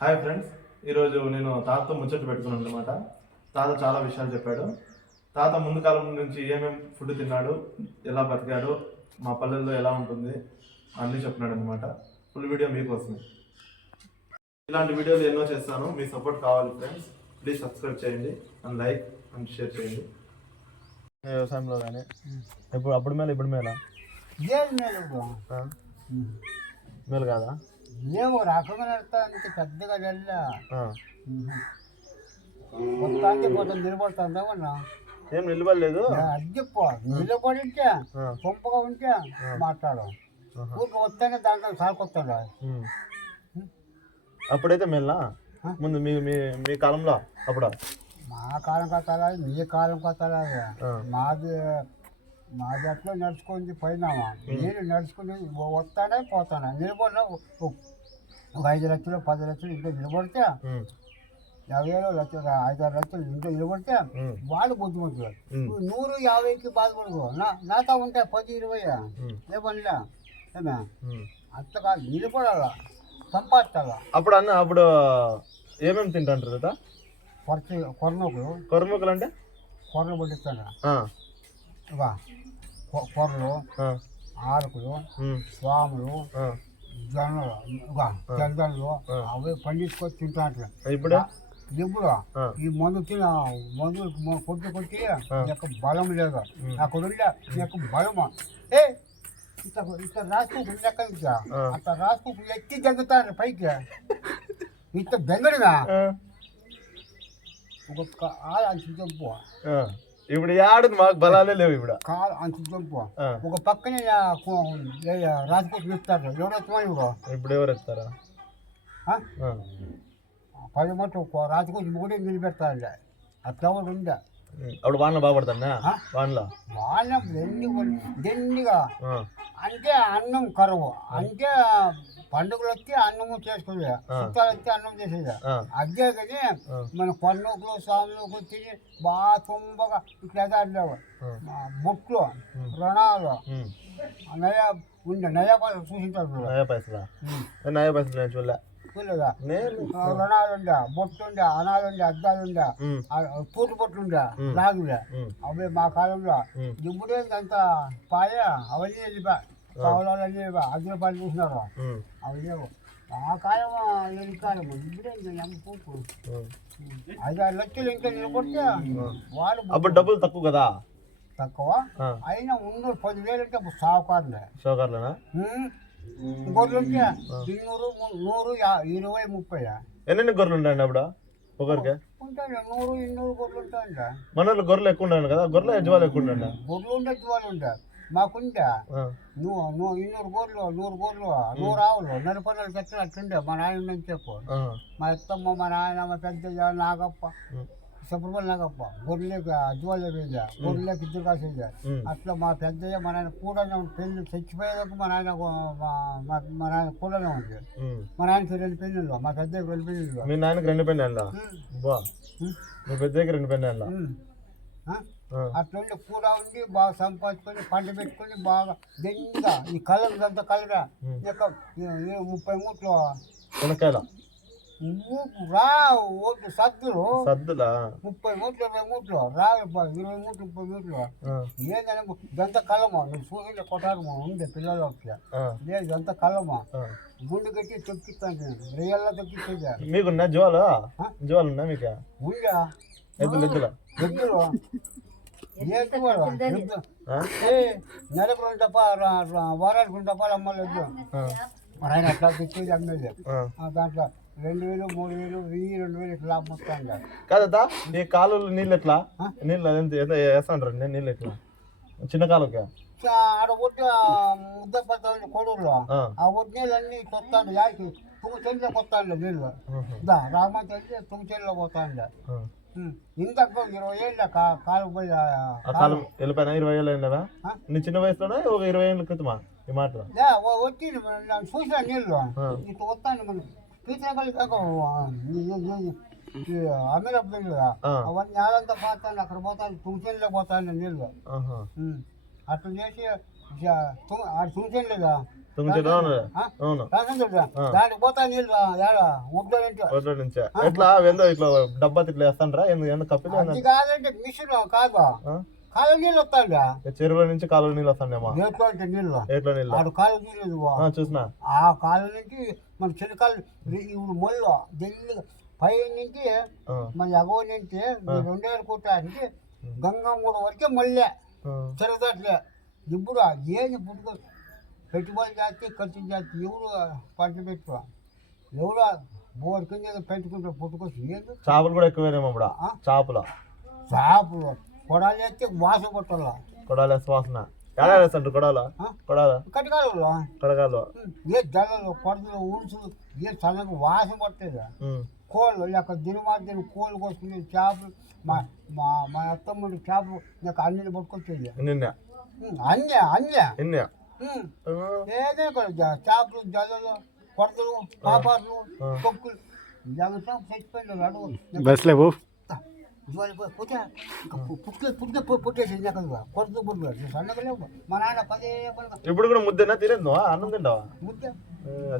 Hi friends, ఈరోజు నేను తాతతో ముచ్చట పెట్టుకున్నాను అనమాట. తాత చాలా విషయాలు చెప్పాడు. తాత ముందు కాలం నుంచి ఏమేమి ఫుడ్ తిన్నాడు, ఎలా బతికాడు, మా పల్లెల్లో ఎలా ఉంటుంది అన్నీ చెప్పినాడు అనమాట. ఫుల్ వీడియో మీకోసమే. ఇలాంటి వీడియోలు ఎన్నో చేస్తాను, మీ సపోర్ట్ కావాలి ఫ్రెండ్స్. ప్లీజ్ సబ్స్క్రైబ్ చేయండి అండ్ లైక్ అండ్ షేర్ చేయండి. వ్యవసాయంలో కానీ ఇప్పుడు అప్పుడు మేలు ఇప్పుడు మేలా మేలు కాదా? ఏమో రకంగా నడుస్తా అంత పెద్దగా వెళ్ళా మొత్తానికి పోతా నిలబడుతుందా ఉన్నా ఏం నిలబడలేదు. అది చెప్పు నిలబడి ఉంటే సొంపగా ఉంటే మాట్లాడు ఊరికి వస్తానే దాంట్లో సాకొస్తాడు. అప్పుడైతే మేలా ముందు మీ మీ మీ కాలంలో అప్పుడు మా కాలం కట్టాలా మీ కాలం కట్టాలా మాది మాది అట్లా నడుచుకొని పోయినామా నేను నడుచుకుని వస్తానే పోతానా నిలబడినా ఒక 5 లక్షలు 10 లక్షలు ఇంట్లో నిలబడితే 50,000 లక్షలు 5-6 లక్షలు ఇంట్లో నిలబడితే వాళ్ళు బుద్ధిమంతులు 100-50కి బాధపడదు నాతో ఉంటాయి 10-20 లేపనిలే ఏమే అంత కాదు నిలబడాలా సంపాదించాలా. అప్పుడు అన్న అప్పుడు ఏమేమి తింటాంటారు కదా? కొరమూకలు అంటే కొర్రలు పట్టిస్తాను కొర్రలు ఆరుకులు స్వాములు జొన్నలు జందలు అవి పండించుకొని తింటాంటారు. ఇప్పుడు ఈ మందు మందు కొట్టి యొక్క బలం లేదు అక్కడ ఉండే యొక్క బలమా ఇట్లా రాసుకుంటు లెక్క అట్లా రాసుకుంటు ఎక్కి జంగుతారు పైకి ఇంత బెంగడిగా ఒక అంచు జంపు. ఇప్పుడు ఆడదు మాకు బలాలే లేవు. ఇప్పుడు కాలు అంచు జంపు ఒక పక్కనే రాజకోట్లు ఇస్తారు. ఎవరు ఎత్తుమా ఇప్పుడు ఎవరు ఎత్తారా? 10 మట్టు రాజకోట్లు కూడా నిలబెడతారు. అట్లా కూడా ఉండే అప్పుడు వానలో బాగుపడతానా? వానలో దెండిగా అంటే అన్నం కరువు అంటే పండుగలు వస్తే అన్నము చేసుకునే చుట్టాలు వస్తే అన్నం చేసేది అదే కానీ మన పన్నుకులు స్వాములు తిని బాగా తుంబగా ఇట్లా ఎదాడలేవు బొట్లు రుణాలు నయా ఉండే నయా పైసలు చూసింటారు. నయా పైసలు చూడలే చూడలేదా? రుణాలు ఉండే బొట్టు ఉండే అనాలు ఉండే అద్దాలు ఉండే తూటు బొట్లు ఉండే లాగులే అవి మా కాలంలో ఇప్పుడే అంత పాయ అవన్నీ వెళ్ళిపా కావాలని వెళ్ళిపా 10 రూపాయలు చూసినారు అవి లేవు. ఆ కాలం లేని కాలం ఇప్పుడే పూపు 5-6 లక్షలు ఇంకా నిలబడితే వాడు అప్పుడు డబ్బులు తక్కువ కదా? తక్కువ అయినా 10,000 అంటే సావుకారులే. సావుకారులేనా? గొర్రెలు ఉంటే 200, 100, 20, 30. ఎన్ని గొర్రెలు ఉంటాయండి అప్పుడు ఒకరికి? ఉంటాయి 100-200 గొర్రెలు ఉంటాయంట. మన గొర్రెలు ఎక్కువ ఉండాలి కదా? గొర్రెలు యజమాలు ఎక్కువ ఉండండి. గొర్రెలు ఉండే యజమాలు ఉంటాయి మాకుంటే 200 గొర్రెలు 100 గొర్రెలు 100 ఆవులు నలుపన్నలు చెట్లు అట్లుండే మా నాయన నుంచి చెప్పు. మా అత్తమ్మ మా నాయన మా పెద్ద నాగప్ప సుబ్రహ్మణ్య నాగప్ప గొర్రెలకు అజ్వాలే వేసా గొర్రెలకు ఇద్దరు కాసేసా. అట్లా మా పెద్దయ్య మా నాయన కూడానే ఉంది. పెళ్ళి చచ్చిపోయేదాకా మా నాయన కూడానే ఉంది. మా నాయనకి 2 పెళ్ళిళ్ళు మా పెద్దయ్యకి 2 పెళ్ళిళ్ళు. మీ నాయనకి 2 పెళ్ళిళ్ళ? మీ పెద్దయ్యకి 2 పెళ్ళిళ్ళ? అట్లా కూడా ఉండి బాగా సంపాదించుకొని పంట పెట్టుకొని బాగా దెండిగా ఈ కలర్ అంతా కలరా 30 మూట్లు శనక్కాయలు సద్దులు 30 మూట్లు 20 మూట్లు రా 20 మూట్లు 30 మూట్లు ఏంటంటే ఇదంతా కలమా నువ్వు చూసి కొట్టారమా ఉంది పిల్లలకి లేదు ఇదంతా కలమా గుండు కట్టి తొక్కిస్తాను రియల్లా తొక్కిస్తా. మీకున్నా జోలు జోలు ఉన్నా మీకు? ఉందా ఎద్దులు ఎద్దులు ఎద్దులు నెలకు 2 తప్ప వారానికి 2 తప్పాలు అమ్మాలి ఎద్దు. మరి ఆయన అట్లా తెచ్చేది అమ్మేది దాంట్లో 2,000 3,000 1000 2,000 ఇట్లా అమ్ముతాను కాదా? ఈ కాలువలో నీళ్ళు ఎట్లా? నీళ్ళు ఎంత వేస్తాంటారు నీళ్ళు ఎట్లా? చిన్న కాలువకి ఆడ ఒట్టి ముద్ద పడతా కొడుకులో ఆ ఒట్టి నీళ్ళు అన్నీ కొత్తాడు యాకి తుంగచెల్లో కొత్తాండే నీళ్ళు రామంత వెళ్ళి తుంగచెల్లో పోతాండే. ఇంతకు 20 ఏళ్ళ కాలు పోయి కాలం వెళ్ళిపోయినా 20 ఏళ్ళు అయినవా? నీ చిన్న వయసులోనే ఒక 20 ఏళ్ళ క్రితమా ఈ మాటలు వచ్చి చూసిన నీళ్ళు ఇట్లా వస్తాను మనం పీతకలు కాక అమీరప్పుడు అవన్నీ నేలంతా పోతాను అక్కడ పోతాను తుంగచెల్లో పోతాను నీళ్ళు. అట్లా చేసి తుంగచెన్ లేదా తుమ్మ చెట్టు అవును ఆ? అవును రేషన్ చెట్టు దానికి పోతా నీళ్ళు ఏడ ముద్ద నుంచి రోడ్ల నుంచే ఎట్లా వెళ్దో ఇట్లా డబ్బా ఇట్లా వేస్తాండ్రా ఎందుకు కప్పిలే అది కాదంటే మిషన్ కాదు కాలు నీళ్ళు వస్తాండా చెరువుల నుంచి కాలువ నీళ్ళు వస్తాండేమో ఏట్లో అంటే నీళ్ళు ఎట్లా నీళ్ళు ఆడు కాలు నీళ్ళు ఇదిగో. చూసినా ఆ కాలు నుంచి మన చిలకాలు ఇప్పుడు మొళ్ళు ఢిల్లీ పై నుంచి మన ఎగవ నుంచి ఈ 2 కూటానికి గంగమ్మూడ వరకే మళ్ళీ తిరగట్లే ఇప్పుడు ఏంది పుట్టుకో పెట్టుబడి చేస్తే ఖర్చు చేస్తే ఎవరు పంట పెట్టు ఎవరు బోర్ కింద పెట్టుకుంటే పుట్టుకొచ్చి ఏంది చేపలు కూడా ఎక్కువేనేమో ఇప్పుడు చేపలు చేపలు కొడాలు వేస్తే వాసన కొట్టాల కొడాలి వాసన ఎలా వేస్తాంటారు కొడాల కటికాలు కడగాలు ఏ జల్లలు కొడతలు ఉడుసులు ఏ చల్లగా వాసన పట్టేది కోళ్ళు లేక దినమార్దిన కోళ్ళు కోసుకునే చేపలు మా మా మా అత్తమ్మడి చేపలు నాకు అన్ని పట్టుకొచ్చేది నిన్న అన్య అన్య నిన్న ఏదైనా కూడా చేపలు జల్లలు కొడతలు పాపాలు తొక్కులు జాగ్రత్త చచ్చిపోయింది అడుగు బస్లే బాబు పుట్టేసింది ఎక్కడ కొడుతూ పుట్టు సన్నగా లేవు మా నాన్న 10 ఇప్పుడు కూడా ముద్దనా తినేది అన్నం తింటావా ముద్ద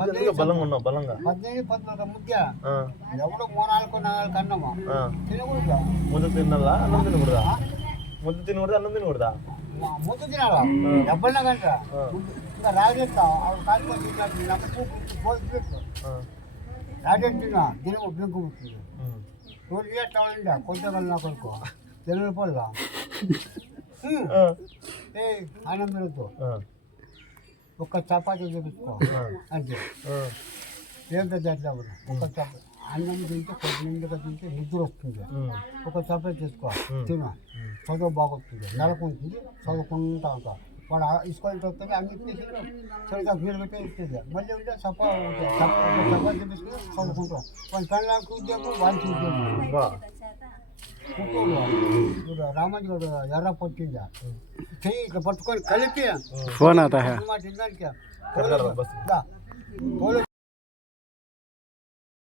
అదే బలంగా ఉన్నావు బలంగా 18 ముద్ద ఎవడో 3-4 అన్నమా తినకూడదు ముద్ద తినాలా అన్నం తినకూడదా ముద్ద తినకూడదా అన్నం తినకూడదా ముద్ద తినాలా ఎప్పుడైనా కంట ఇంకా రాజెత్తా ఆవిడ కాలిపోయి రాజెట్ తిన్నా దినము బింకు పుట్టింది 2 చేస్తామండి కొంచెం నా కొడుకు తెలుగు పడుగా ఏ ఆనందతో ఒక్క చపాతీ చూపించుకో అంటే ఏంటో చేద్దాం ఒక చపాతీ అన్నం తింటే కొంచెం నిండుగా తింటే నిద్ర వస్తుంది ఒక చపాతీ చేసుకో తిన చదువు బాగుంటుంది నెలకుంటుంది చదువుకుంటా ఉంటా వాడు ఇసుకొని వస్తుంది అన్ని తీసి సరిగ్గా వీలు పెట్టే ఇస్తుంది మళ్ళీ ఉంటే చపాతీ తీసుకుని చదువుకుంటాం వాళ్ళ పెళ్ళానికి ఉద్యోగం వానికి ఉద్యోగం రామాజీ గారు ఎర్ర పట్టిందా చెయ్యి ఇట్లా పట్టుకొని కలిపి ఫోన్ అవుతా మాట ఇందానికి